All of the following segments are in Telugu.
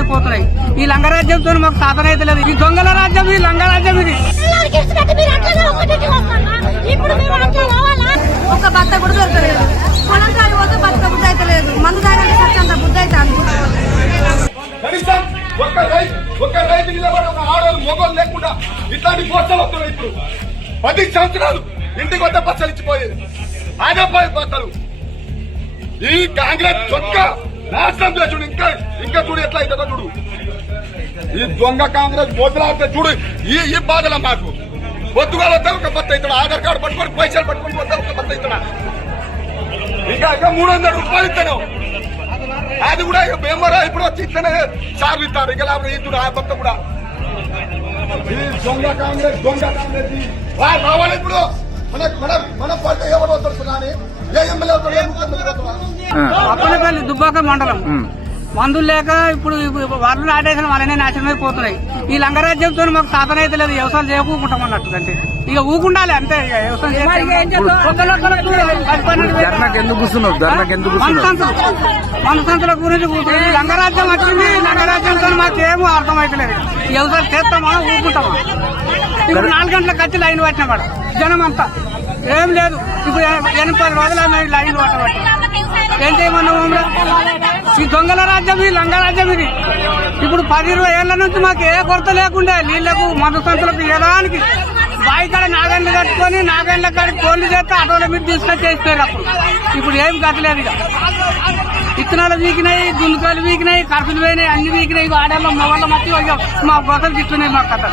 అయిపోతున్నాయి. ఈ లంగరాజ్యంతో మాకు సాధన అయితే లేదు. ఈ దొంగల రాజ్యం, ఈ లంగరాజ్యం ఇది. ఒక బత్త కూడా దొరకలేదు. పొలం కాడి పోతే బతుక బుద్ధి అయితే లేదు. మందు తాగంటే సత్యంత బుద్ధి అయితే ఒక రైతు నిలబడి ఒక ఆడవాళ్ళు మొగోళ్ళు లేకుండా ఇట్లాంటి పోస్టలు వస్తున్నాయి. ఇప్పుడు 10 సంవత్సరాలు ఇంటికి వద్ద బస్సలు ఇచ్చిపోయేది ఆగపోయే బస్సలు. ఈ కాంగ్రెస్ దొంగ నాశనం చూడు. ఇంకా చూడు ఎట్లా అవుతుందో చూడు. ఈ దొంగ కాంగ్రెస్ మొదలాడితే చూడు. ఈ బాధల మాకు పొద్దుగా వద్ద ఒక బత్త అవుతాడు. ఆధార్ కార్డు పట్టుకొని పైసలు పట్టుకొని వద్ద ఒక బత్త అవుతాడా. ఇంకా 300 రూపాయలు ఇస్తాను. అది కూడా మేమరా ఇప్పుడు వచ్చి ఇట్లనే సార్లు ఇస్తారు. ఇక లేకపోతే ఇద్దరు ఆ భర్త కూడా ఈ దొంగ కాంగ్రెస్ రావాలి. ఇప్పుడు మన పార్టీ ఎవరు వస్తున్నాని ఏ ఎమ్మెల్యే అప్పలపల్లి దుబ్బాక మండలం మందులు లేక ఇప్పుడు వాళ్ళు ఆడేసిన వాళ్ళనే నాశనం అయిపోతున్నాయి. ఈ లంగరాజ్యంతో మాకు సాధన అయితే లేదు. వ్యవసాయం చేయకుంటాం అన్నట్టు. అంటే ఇక ఊకుండాలి అంతే. మనసంతుల గురించి కూర్చుని లంగరాజ్యం వచ్చింది. లంగరాజ్యంతో మాకేమో అర్థమైతలేదు. వ్యవసాయం చేస్తామా ఊకుంటామా? ఇప్పుడు 4 గంటలకు వచ్చి లైన్ పట్టిన పడ జనం అంతా ఏం లేదు. ఇప్పుడు 80 రోజులు లైన్ పట్టబట్టి ఏం చేయమన్నా? ఈ దొంగల రాజ్యం, ఈ లంగరాజ్యం ఇది. ఇప్పుడు 10-20 ఏళ్ల నుంచి మాకు ఏ కొరత లేకుండే. నీళ్లకు మధు సంతులకు ఎలానికి బావి కాడ నాగండ్లు కట్టుకొని నాగండ్ల కాడికి కోళ్లు చేస్తే ఆటోల మీద తీసుకొచ్చి చేసిపోయారు. అప్పుడు ఇప్పుడు ఏం కట్టలేదు. ఇక ఇత్తనాలు వీకినాయి, దున్నుకాయలు వీకినాయి, కడుపులు పోయినాయి, అన్ని వీకినాయి. ఆడేళ్ళ మొగళ్ళ మట్టి మా గొసలు తిట్టున్నాయి. మా కథ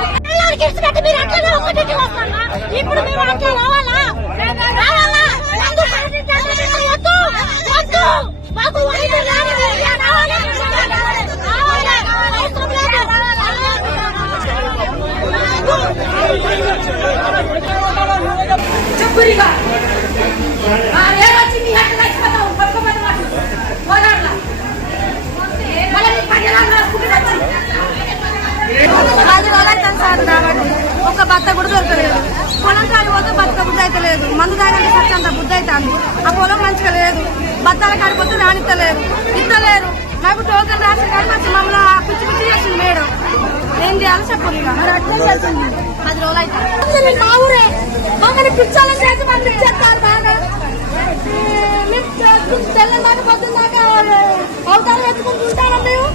చెప్పురిగా ఒక బత్త కూడా దొరకలేదు. పొలం కాడి పోతే బతుక బుద్ధి అయితే లేదు. మందు తాగంటే సత్యంత బుద్ధి అయితే ఆ పొలం మంచిగా లేదు. బత్తాల కాడిపోతే రానిత్తలేదు, ఇస్తలేరు. నాకు టోకెన్ రాసిన కానీ మమ్మల్ని పిచ్చి పిచ్చి చేసింది మేడం. ఏం చేయాలో చెప్పండి. ఇక 10 రోజులు అయితే మా ఊరే మమ్మల్ని పిచ్చాలని చేసి మాకు ఇచ్చేస్తారు. బాగా తెల్లందాకా పొద్దున్నాక అవతారం ఎత్తుకుంటుంటారా మేము?